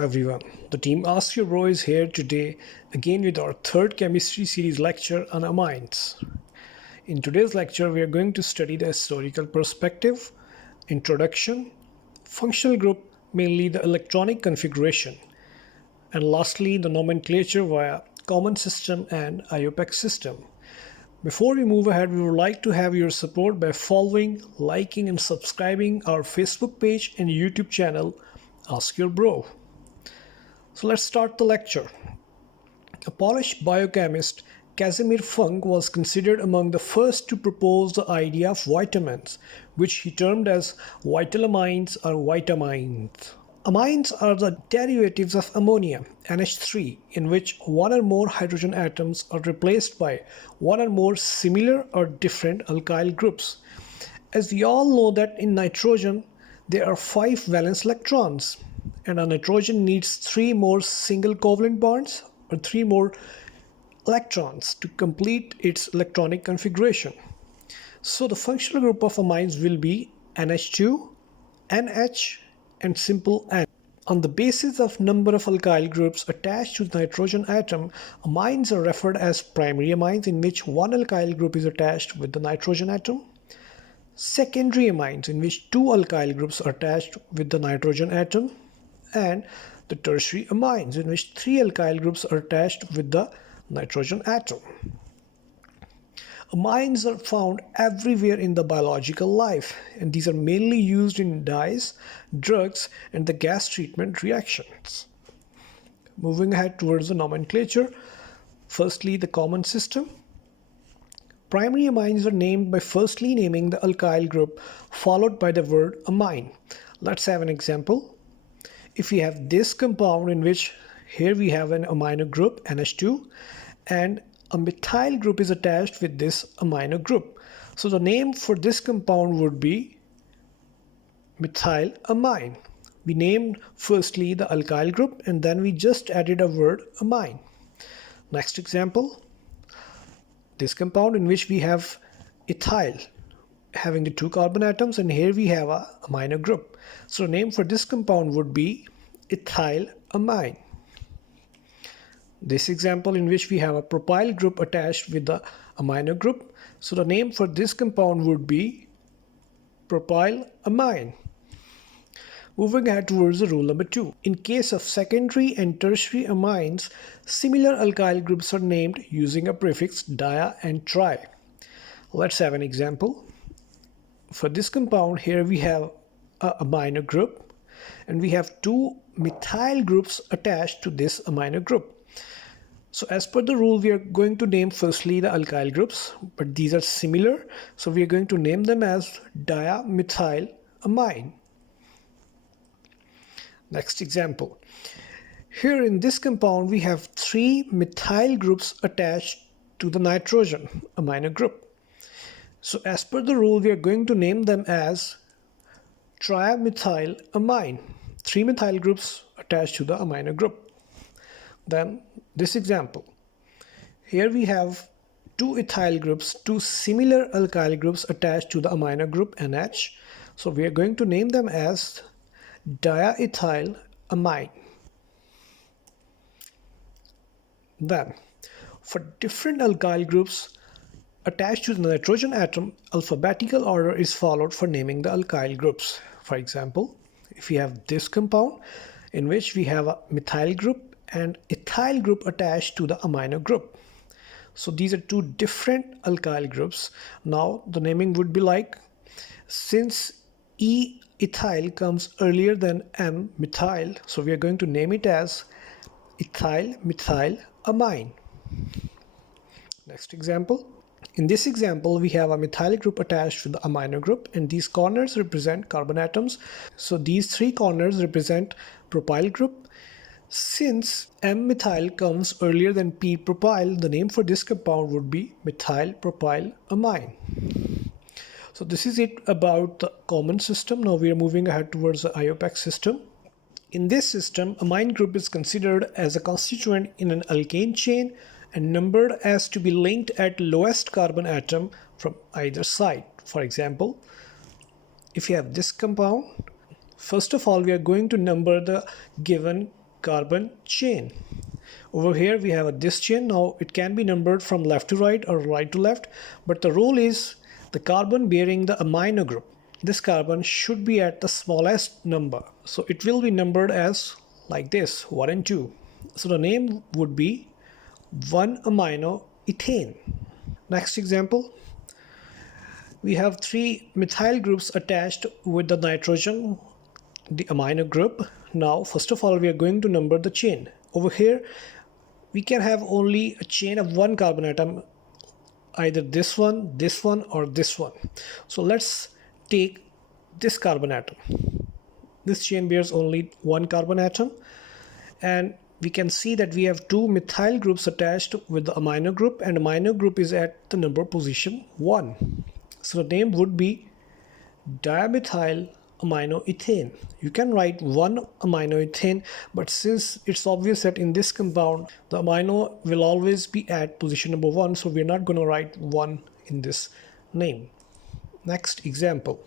everyone, the team Ask Your Bro is here today again with our third chemistry series lecture on amines. In today's lecture, we are going to study the historical perspective, introduction, functional group, mainly the electronic configuration, and lastly the nomenclature via common system and IUPAC system. Before we move ahead, we would like to have your support by following, liking and subscribing our Facebook page and YouTube channel Ask Your Bro. So let's start the lecture. A Polish biochemist, Casimir Funk, was considered among the first to propose the idea of vitamins, which he termed as vitalamines or vitamines. Amines are the derivatives of ammonia, NH3, in which one or more hydrogen atoms are replaced by one or more similar or different alkyl groups. As we all know that in nitrogen, there are 5 valence electrons, and a nitrogen needs 3 more single covalent bonds or 3 more electrons to complete its electronic configuration. So the functional group of amines will be NH2, NH, and simple N. On the basis of number of alkyl groups attached to the nitrogen atom, amines are referred as primary amines, in which one alkyl group is attached with the nitrogen atom. Secondary amines, in which 2 alkyl groups are attached with the nitrogen atom. And the tertiary amines, in which 3 alkyl groups are attached with the nitrogen atom. Amines are found everywhere in the biological life, and these are mainly used in dyes, drugs, and the gas treatment reactions. Moving ahead towards the nomenclature, firstly the common system. Primary amines are named by firstly naming the alkyl group followed by the word amine. Let's have an example. If we have this compound, in which here we have an amino group NH2 and a methyl group is attached with this amino group. So the name for this compound would be methylamine. We named firstly the alkyl group and then we just added a word amine. Next example, this compound in which we have ethyl having the 2 carbon atoms, and here we have a amino group. So the name for this compound would be ethylamine. This example in which we have a propyl group attached with the amino group. So the name for this compound would be propylamine. Moving ahead towards the rule number 2. In case of secondary and tertiary amines, similar alkyl groups are named using a prefix dia and tri. Let's have an example. For this compound, here we have a amino group and we have 2 methyl groups attached to this amino group. So as per the rule, we are going to name firstly the alkyl groups, but these are similar, so we are going to name them as dimethylamine. Next example. Here in this compound, we have 3 methyl groups attached to the nitrogen amino group. So as per the rule, we are going to name them as trimethylamine. 3 methyl groups attached to the amino group. Then this example. Here we have 2 ethyl groups, 2 similar alkyl groups attached to the amino group NH. So we are going to name them as diethylamine. Then for different alkyl groups attached to the nitrogen atom, alphabetical order is followed for naming the alkyl groups. For example, if we have this compound in which we have a methyl group and ethyl group attached to the amino group. So these are 2 different alkyl groups. Now the naming would be like, since E ethyl comes earlier than M methyl, so we are going to name it as ethyl methylamine. Next example. In this example, we have a methyl group attached to the amino group, and these corners represent carbon atoms. So these 3 corners represent propyl group. Since M-methyl comes earlier than P-propyl, the name for this compound would be methylpropylamine. So this is it about the common system. Now we are moving ahead towards the IUPAC system. In this system, amine group is considered as a constituent in an alkane chain and numbered as to be linked at lowest carbon atom from either side. For example, if you have this compound, first of all we are going to number the given carbon chain. Over here we have this chain. Now it can be numbered from left to right or right to left, but the rule is the carbon bearing the amino group, this carbon should be at the smallest number. So it will be numbered as like this, 1 and 2. So the name would be 1-amino ethane. Next example, we have 3 methyl groups attached with the nitrogen, the amino group. Now first of all we are going to number the chain. Over here we can have only a chain of 1 carbon atom, either this one or this one. So let's take this carbon atom. This chain bears only 1 carbon atom, and we can see that we have 2 methyl groups attached with the amino group, and amino group is at the number position 1. So the name would be dimethyl amino ethane. You can write 1-amino ethane, but since it's obvious that in this compound the amino will always be at position number 1, so we're not going to write 1 in this name. Next example.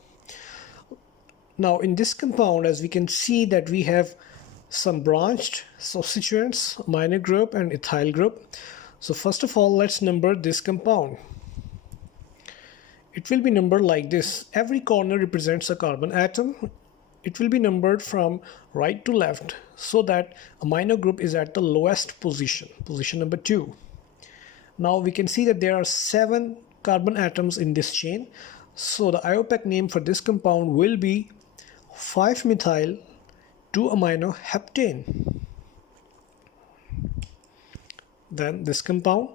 Now in this compound, as we can see that we have some branched substituents, amino group and ethyl group. So first of all, let's number this compound. It will be numbered like this. Every corner represents a carbon atom. It will be numbered from right to left so that amino group is at the lowest position, position number 2. Now we can see that there are 7 carbon atoms in this chain. So the IUPAC name for this compound will be 5-methyl 2-amino heptane. Then this compound,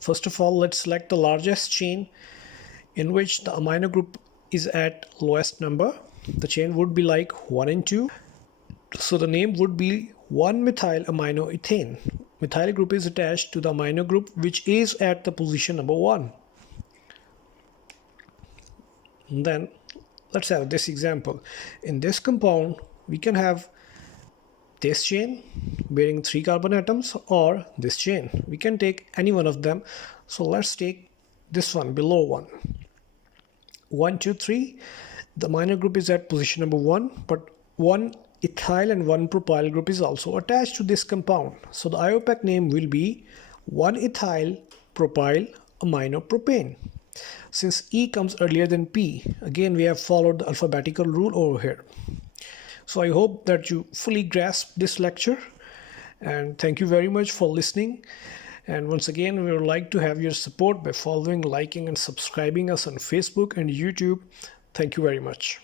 first of all let's select the largest chain in which the amino group is at lowest number. The chain would be like 1 and 2. So the name would be 1-methyl amino ethane. Methyl group is attached to the amino group which is at the position number 1. And then let's have this example. In this compound we can have this chain bearing 3 carbon atoms or this chain. We can take any one of them. So let's take this one below 1. 1, 2, 3. The amino group is at position number 1, but 1 ethyl and 1 propyl group is also attached to this compound. So the IUPAC name will be 1-ethyl propyl amino propane. Since E comes earlier than P, again we have followed the alphabetical rule over here. So I hope that you fully grasp this lecture, and thank you very much for listening. And once again, we would like to have your support by following, liking and subscribing us on Facebook and YouTube. Thank you very much.